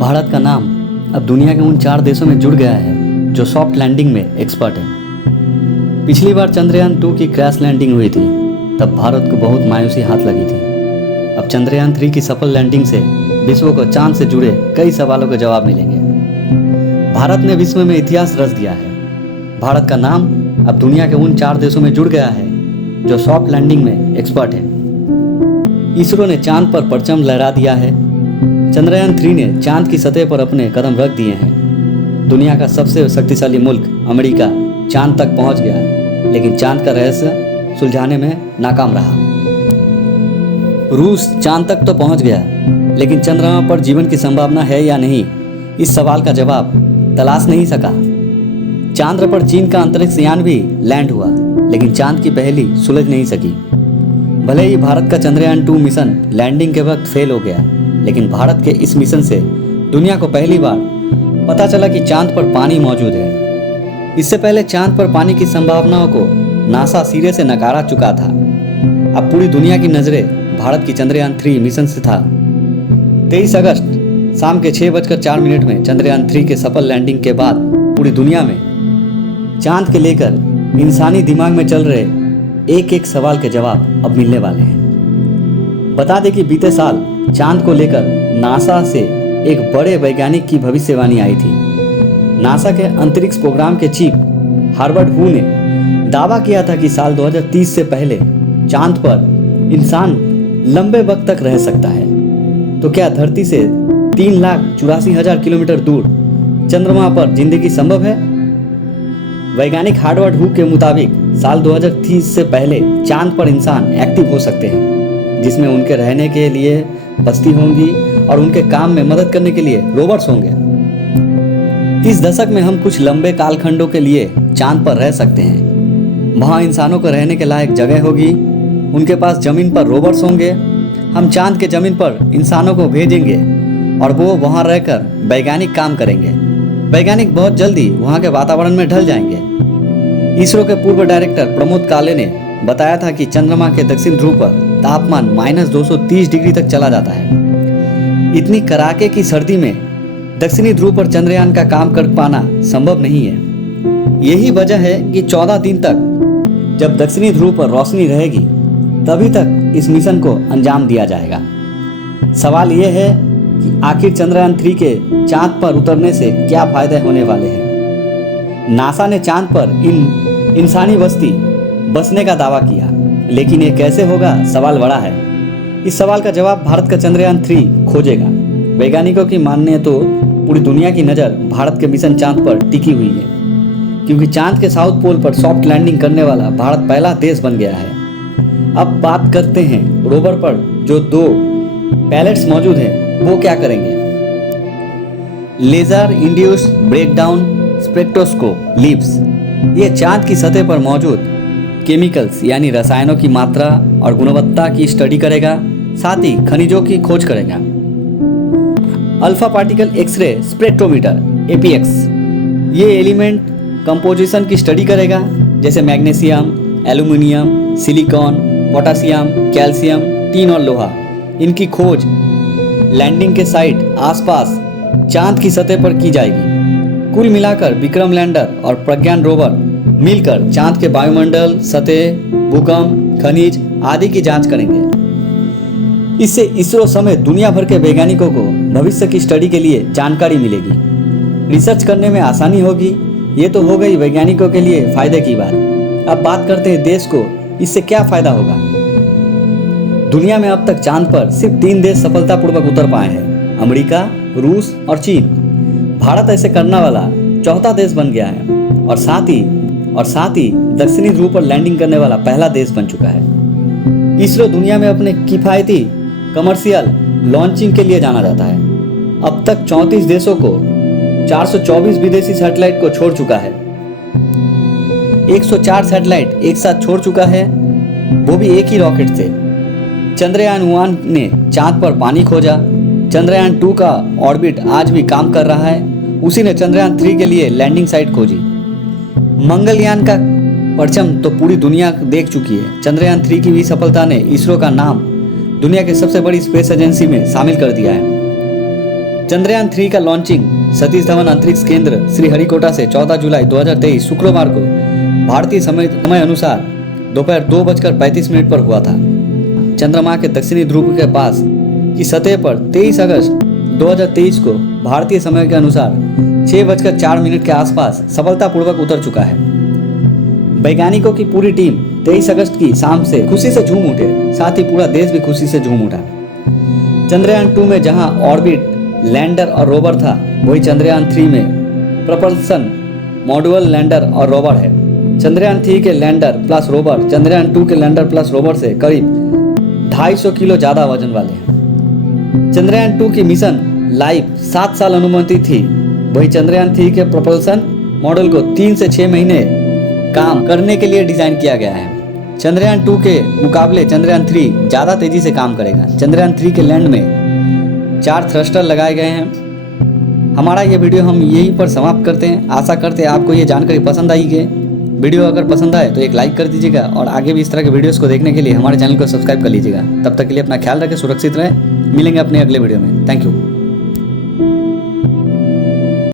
भारत का नाम अब दुनिया के उन 4 देशों में जुड़ गया है जो सॉफ्ट लैंडिंग में एक्सपर्ट है। पिछली बार चंद्रयान 2 की क्रैश लैंडिंग हुई थी, तब भारत को बहुत मायूसी हाथ लगी थी। अब चंद्रयान 3 की सफल लैंडिंग से विश्व को चांद से जुड़े कई सवालों के जवाब मिलेंगे। भारत ने विश्व में इतिहास रच दिया है। भारत का नाम अब दुनिया के उन 4 देशों में जुड़ गया है जो सॉफ्ट लैंडिंग में एक्सपर्ट है। इसरो ने चांद पर परचम लहरा दिया है। चंद्रयान 3 ने चांद की सतह पर अपने कदम रख दिए हैं। दुनिया का सबसे शक्तिशाली मुल्क अमेरिका चांद तक पहुंच गया, लेकिन चांद का रहस्य सुलझाने में नाकाम रहा। रूस चांद तक तो पहुंच गया, लेकिन चंद्रमा पर जीवन की संभावना है या नहीं, इस सवाल का जवाब तलाश नहीं सका। चांद पर चीन का अंतरिक्ष यान भी लैंड हुआ, लेकिन चांद की पहेली सुलझ नहीं सकी। भले ही भारत का चंद्रयान 2 मिशन लैंडिंग के वक्त फेल हो गया, लेकिन भारत के इस मिशन से दुनिया को पहली बार पता चला कि चांद पर पानी मौजूद है। इससे पहले चांद पर पानी की संभावनाओं को नासा सिरे से नकारा चुका था। अब पूरी दुनिया की नजरें भारत की चंद्रयान 3 मिशन से था। 23 अगस्त शाम के 6:04 में चंद्रयान 3 के सफल लैंडिंग के बाद पूरी दुनिया में चांद के लेकर इंसानी दिमाग में चल रहे एक एक सवाल के जवाब अब मिलने वाले हैं। बता दें कि बीते साल चांद को लेकर नासा से एक बड़े वैज्ञानिक की भविष्यवाणी आई थी। नासा के अंतरिक्ष प्रोग्राम के चीफ हार्वर्ड हू ने दावा किया था कि साल 2030 से पहले चांद पर इंसान लंबे वक्त तक रह सकता है। तो क्या धरती से 3,84,000 किलोमीटर दूर चंद्रमा पर जिंदगी संभव है? वैज्ञानिक हार्वर्ड हू के मुताबिक साल 2030 से पहले चांद पर इंसान एक्टिव हो सकते हैं, जिसमें उनके रहने के लिए बस्ती होंगी और उनके काम में मदद करने के लिए रोबोट्स होंगे। इस दशक में हम कुछ लंबे कालखंडों के लिए चांद पर रह सकते हैं। वहाँ इंसानों को रहने के लायक जगह होगी, उनके पास जमीन पर रोबोट्स होंगे। हम चांद के जमीन पर इंसानों को भेजेंगे और वो वहाँ रहकर वैज्ञानिक काम करेंगे। वैज्ञानिक बहुत जल्दी वहाँ के वातावरण में ढल जाएंगे। इसरो के पूर्व डायरेक्टर प्रमोद काले ने बताया था कि चंद्रमा के दक्षिण ध्रुव पर तापमान -230 डिग्री तक चला जाता है। इतनी कड़ाके की सर्दी में दक्षिणी ध्रुव पर चंद्रयान का काम कर पाना संभव नहीं है। यही वजह है कि 14 दिन तक जब दक्षिणी ध्रुव पर रोशनी रहेगी, तभी तक इस मिशन को अंजाम दिया जाएगा। सवाल यह है कि आखिर चंद्रयान 3 के चांद पर उतरने से क्या फायदे होने वाले हैं। नासा ने चांद पर इंसानी बस्ती बसने का दावा किया, लेकिन ये कैसे होगा, सवाल बड़ा है। इस सवाल का जवाब भारत का चंद्रयान 3 खोजेगा। वैज्ञानिकों की माने तो पूरी दुनिया की नज़र भारत के मिशन चांद पर टिकी हुई है, क्योंकि चांद के साउथ पोल पर सॉफ्ट लैंडिंग करने वाला भारत पहला देश बन गया है। अब बात करते हैं रोवर पर जो 2 पैलेट्स मौजूद हैं, वो क्या करेंगे। Laser induced breakdown spectroscope LIBS ये चांद की सतह पर मौजूद केमिकल्स यानी रसायनों की मात्रा और गुणवत्ता की स्टडी करेगा, साथ ही खनिजों की खोज करेगा। Alpha particle X ray spectrometer APX ये एलिमेंट कंपोजिशन की स्टडी करेगा, जैसे magnesium, aluminium, silicon, potassium, calcium, tin और लोहा। इनकी खोज लैंडिंग के साइट आसपास चांद की सतह पर की जाएगी। कुल मिलाकर विक्रम लैंडर और प्रज्ञान रोवर मिलकर चांद के वायुमंडल, सतह, भूकंप, खनिज आदि की जांच करेंगे। इससे इसरो समेत दुनिया भर के वैज्ञानिकों को भविष्य की स्टडी के लिए जानकारी मिलेगी। रिसर्च करने में आसानी होगी। ये तो हो गई वैज्ञानिकों के लिए फायदे की बात। अब बात करते हैं देश को इससे क्या फायदा होगा। दुनिया में अब तक चांद पर सिर्फ 3 देश सफलतापूर्वक उतर पाए हैं, अमेरिका, रूस और चीन। भारत ऐसे करने वाला 4था देश बन गया है और साथ ही दक्षिणी ध्रुव पर लैंडिंग करने वाला पहला देश बन चुका है। इसरो दुनिया में अपने किफायती कमर्शियल लॉन्चिंग के लिए जाना जाता है। अब तक 34 देशों को 424 विदेशी सैटेलाइट को छोड़ चुका है। 104 सैटेलाइट एक साथ छोड़ चुका है, वो भी एक ही रॉकेट से। चंद्रयान 1 ने चांद पर पानी खोजा। चंद्रयान 2 का ऑर्बिट आज भी काम कर रहा है। उसी ने चंद्रयान 3 के लिए लैंडिंग साइट खोजी। मंगलयान का परचम तो पूरी दुनिया देख चुकी है। चंद्रयान 3 की भी सफलता ने इसरो का नाम दुनिया की सबसे बड़ी स्पेस एजेंसी में शामिल कर दिया है। चंद्रयान 3 का लॉन्चिंग सतीश धवन अंतरिक्ष केंद्र श्रीहरिकोटा से 14 जुलाई 2023 शुक्रवार को भारतीय समय अनुसार दोपहर 2:35 पर हुआ था। चंद्रमा के दक्षिणी ध्रुव के पास की सतह पर 23 अगस्त 2023 को भारतीय समय के अनुसार 6:04 के आसपास सफलतापूर्वक उतर चुका है। वैज्ञानिकों की पूरी टीम 23 अगस्त की शाम से खुशी से झूम उठे, साथ ही पूरा देश भी खुशी से झूम उठा। चंद्रयान 2 में जहां ऑर्बिट, लैंडर और रोवर था, वही चंद्रयान 3 में प्रपल्सन मॉड्यूल, लैंडर और रोवर है। चंद्रयान 3 के लैंडर प्लस रोवर चंद्रयान 2 के लैंडर प्लस रोवर से करीब 250 किलो ज़्यादा वजन वाले हैं। चंद्रयान 2 की मिशन लाइफ 7 साल अनुमति थी, वही चंद्रयान 3 के प्रपल्सन मॉडल को 3 से 6 महीने काम करने के लिए डिज़ाइन किया गया है। चंद्रयान 2 के मुकाबले चंद्रयान 3 ज़्यादा तेज़ी से काम करेगा। चंद्रयान 3 के लैंड में 4 थ्रस्टर लगाए गए हैं। हमारा ये वीडियो हम यहीं पर समाप्त करते हैं। आशा करते हैं आपको ये जानकारी पसंद आई है। वीडियो अगर पसंद आए तो एक लाइक कर दीजिएगा और आगे भी इस तरह के वीडियोस को देखने के लिए हमारे चैनल को सब्सक्राइब कर लीजिएगा। तब तक के लिए अपना ख्याल रखें, सुरक्षित रहें। मिलेंगे अपने अगले वीडियो में। Thank you.